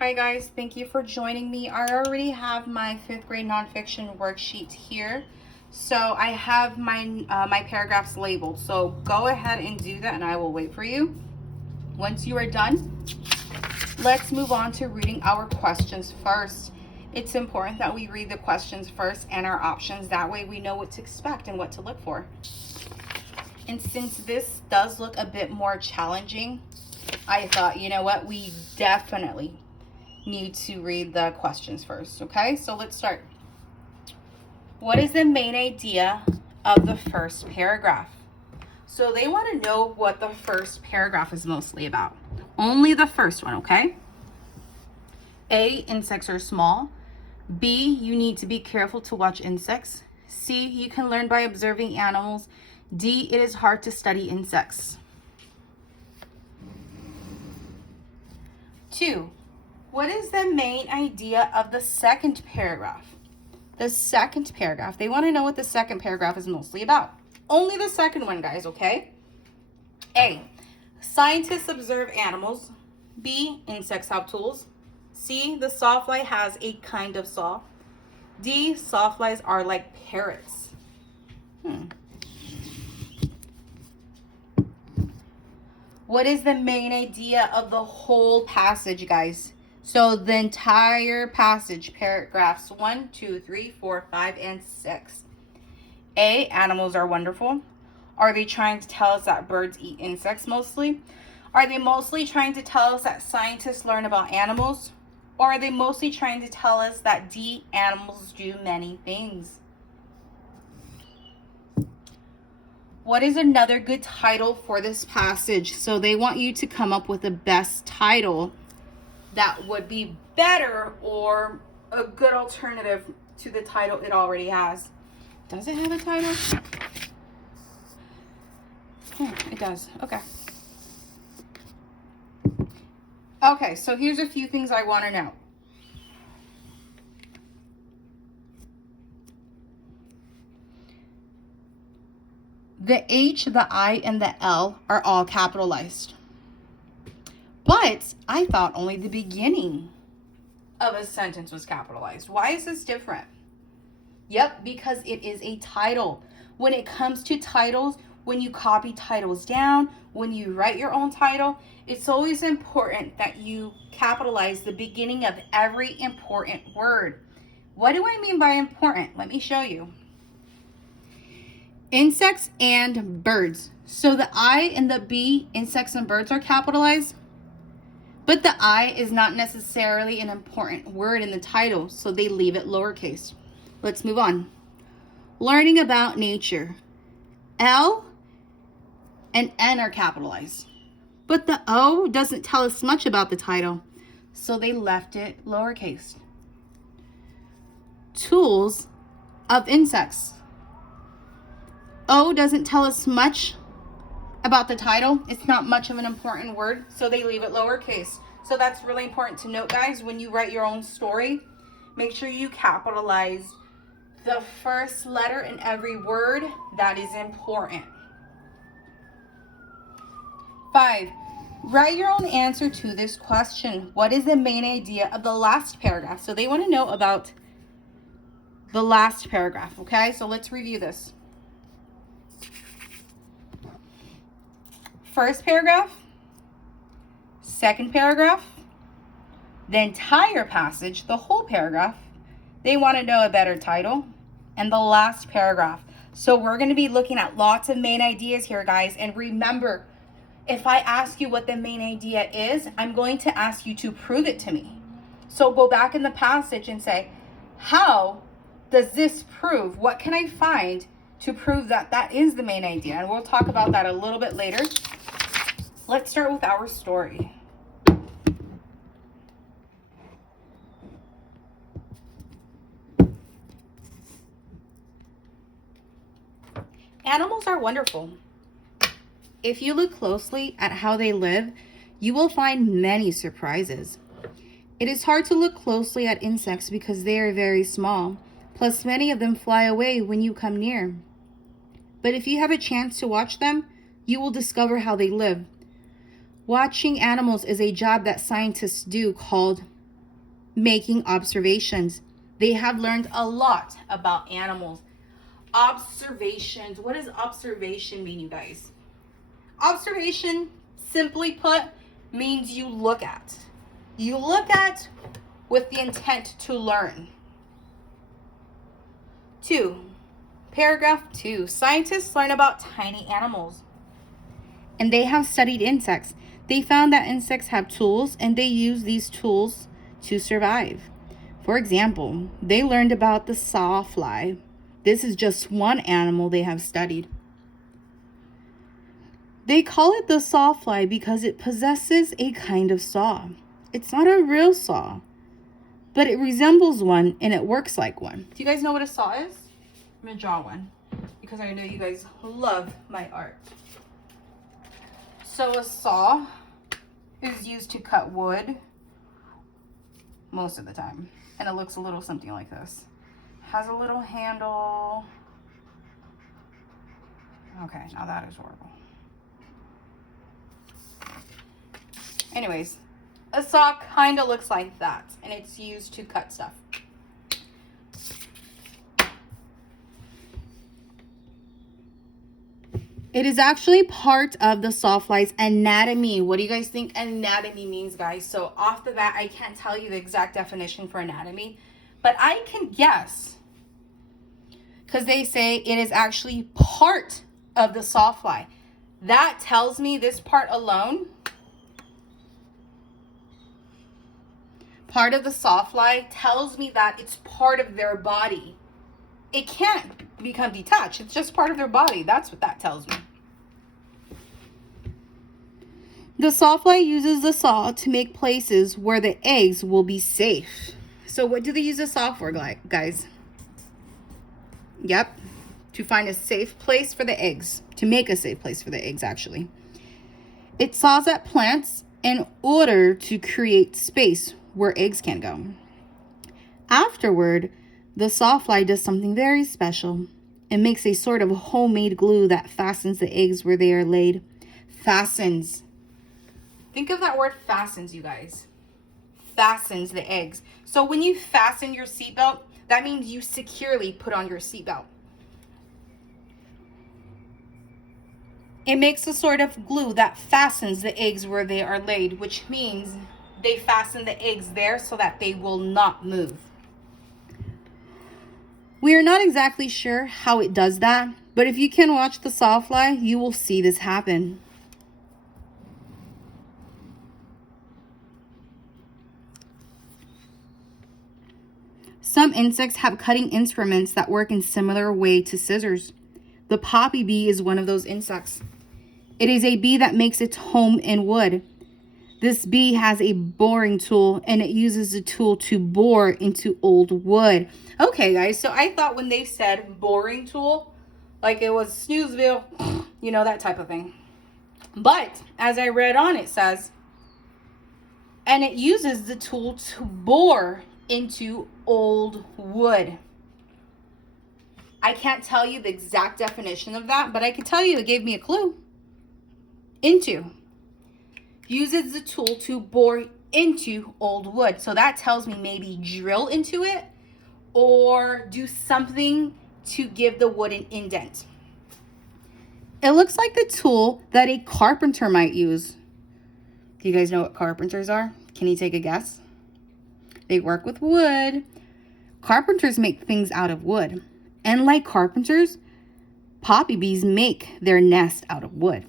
Hi guys, thank you for joining me. I already have my 5th grade nonfiction worksheet here. So I have my paragraphs labeled. So go ahead and do that and I will wait for you. Once you are done, let's move on to reading our questions first. It's important that we read the questions first and our options. That way we know what to expect and what to look for. And since this does look a bit more challenging, I thought, you know what, we definitely need to read the questions first. Okay, so let's start. What is the main idea of the first paragraph? So they want to know what the first paragraph is mostly about. Only the first one, okay? A, insects are small. B, you need to be careful to watch insects. C, you can learn by observing animals. D, it is hard to study insects. 2, what is the main idea of the second paragraph? The second paragraph, they want to know what the second paragraph is mostly about. Only the second one, guys, okay? A, scientists observe animals. B, insects have tools. C, the sawfly has a kind of saw. D, sawflies are like parrots. What is the main idea of the whole passage, guys? So the entire passage, paragraphs 1, 2, 3, 4, 5, and 6. A, animals are wonderful. Are they trying to tell us that birds eat insects mostly? Are they mostly trying to tell us that scientists learn about animals? Or are they mostly trying to tell us that D, animals do many things? What is another good title for this passage? So they want you to come up with the best title that would be better or a good alternative to the title it already has. Does it have a title? It does. Okay. Okay, so here's a few things I want to know. The H, the I, and the L are all capitalized. But I thought only the beginning of a sentence was capitalized. Why is this different? Yep, because it is a title. When it comes to titles, when you copy titles down, when you write your own title, it's always important that you capitalize the beginning of every important word. What do I mean by important? Let me show you. Insects and birds. So the I and the B, insects and birds, are capitalized. But the I is not necessarily an important word in the title, so they leave it lowercase. Let's move on. Learning about nature. L and N are capitalized. But the O doesn't tell us much about the title, so they left it lowercase. Tools of insects. O doesn't tell us much about the title. It's not much of an important word, so they leave it lowercase. So that's really important to note, guys. When you write your own story, make sure you capitalize the first letter in every word. That is important. 5, write your own answer to this question. What is the main idea of the last paragraph? So they want to know about the last paragraph, okay? So let's review this. First paragraph, second paragraph, the entire passage, the whole paragraph. They want to know a better title, and the last paragraph. So we're going to be looking at lots of main ideas here, guys. And remember, if I ask you what the main idea is, I'm going to ask you to prove it to me. So go back in the passage and say, how does this prove? What can I find to prove that that is the main idea? And we'll talk about that a little bit later. Let's start with our story. Animals are wonderful. If you look closely at how they live, you will find many surprises. It is hard to look closely at insects because they are very small, plus many of them fly away when you come near. But if you have a chance to watch them, you will discover how they live. Watching animals is a job that scientists do called making observations. They have learned a lot about animals. Observations. What does observation mean, you guys? Observation, simply put, means you look at. You look at with the intent to learn. 2. Paragraph 2. Scientists learn about tiny animals. And they have studied insects. They found that insects have tools, and they use these tools to survive. For example, they learned about the sawfly. This is just one animal they have studied. They call it the sawfly because it possesses a kind of saw. It's not a real saw, but it resembles one and it works like one. Do you guys know what a saw is? I'm going to draw one because I know you guys love my art. So a saw is used to cut wood most of the time. And it looks a little something like this. Has a little handle. Okay, now that is horrible. Anyways, a saw kind of looks like that, and it's used to cut stuff. It is actually part of the sawfly's anatomy. What do you guys think anatomy means, guys? So off the bat, I can't tell you the exact definition for anatomy, but I can guess. Because they say it is actually part of the sawfly. That tells me this part alone, part of the sawfly, tells me that it's part of their body. It can't become detached. It's just part of their body. That's what that tells me. The sawfly uses the saw to make places where the eggs will be safe. So what do they use the saw for, guys? Yep, to find a safe place for the eggs. To make a safe place for the eggs, actually. It saws at plants in order to create space where eggs can go. Afterward, the sawfly does something very special. It makes a sort of homemade glue that fastens the eggs where they are laid. Fastens. Think of that word fastens, you guys. Fastens the eggs. So when you fasten your seatbelt, that means you securely put on your seatbelt. It makes a sort of glue that fastens the eggs where they are laid, which means they fasten the eggs there so that they will not move. We are not exactly sure how it does that, but if you can watch the sawfly, you will see this happen. Some insects have cutting instruments that work in similar way to scissors. The poppy bee is one of those insects. It is a bee that makes its home in wood. This bee has a boring tool, and it uses the tool to bore into old wood. Okay, guys, so I thought when they said boring tool, like it was Snoozeville, you know, that type of thing. But as I read on, it says, and it uses the tool to bore into old wood. I can't tell you the exact definition of that, but I can tell you it gave me a clue. Into. Uses the tool to bore into old wood. So that tells me maybe drill into it or do something to give the wood an indent. It looks like the tool that a carpenter might use. Do you guys know what carpenters are? Can you take a guess? They work with wood. Carpenters make things out of wood. And like carpenters, poppy bees make their nest out of wood.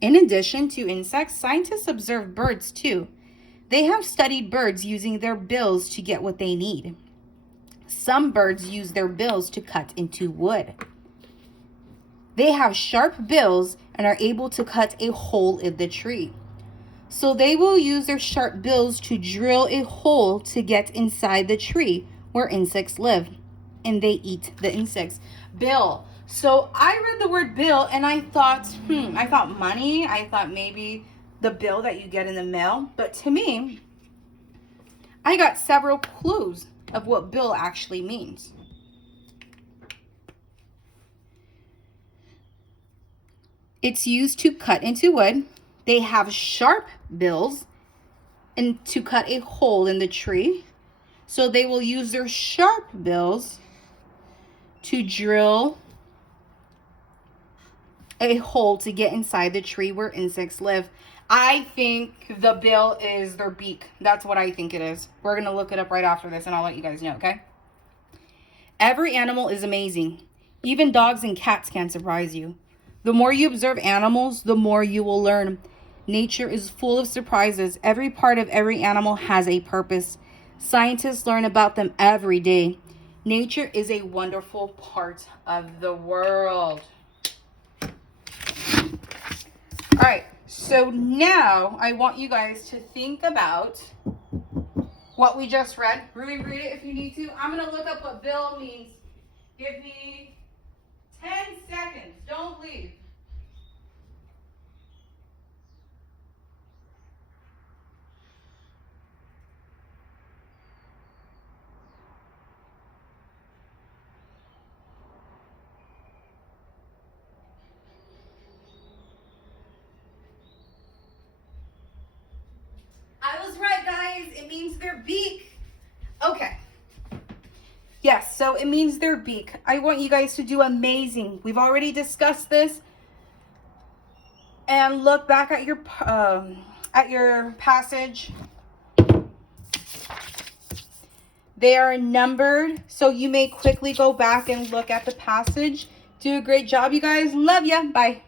In addition to insects, scientists observe birds too. They have studied birds using their bills to get what they need. Some birds use their bills to cut into wood. They have sharp bills and are able to cut a hole in the tree. So they will use their sharp bills to drill a hole to get inside the tree where insects live. And they eat the insects. Bill. So I read the word bill and I thought money. I thought maybe the bill that you get in the mail. But to me, I got several clues of what bill actually means. It's used to cut into wood. They have sharp bills and to cut a hole in the tree. So they will use their sharp bills to drill a hole to get inside the tree where insects live. I think the bill is their beak. That's what I think it is. We're going to look it up right after this and I'll let you guys know, okay? Every animal is amazing. Even dogs and cats can surprise you. The more you observe animals, the more you will learn. Nature is full of surprises. Every part of every animal has a purpose. Scientists learn about them every day. Nature is a wonderful part of the world. All right, so now I want you guys to think about what we just read. Really read it if you need to. I'm going to look up what bill means. Give me 10 seconds. Don't leave. I was right, guys. It means their beak. Okay. Yes, so it means their beak. I want you guys to do amazing. We've already discussed this. And look back at your passage. They are numbered, so you may quickly go back and look at the passage. Do a great job, you guys. Love ya. Bye.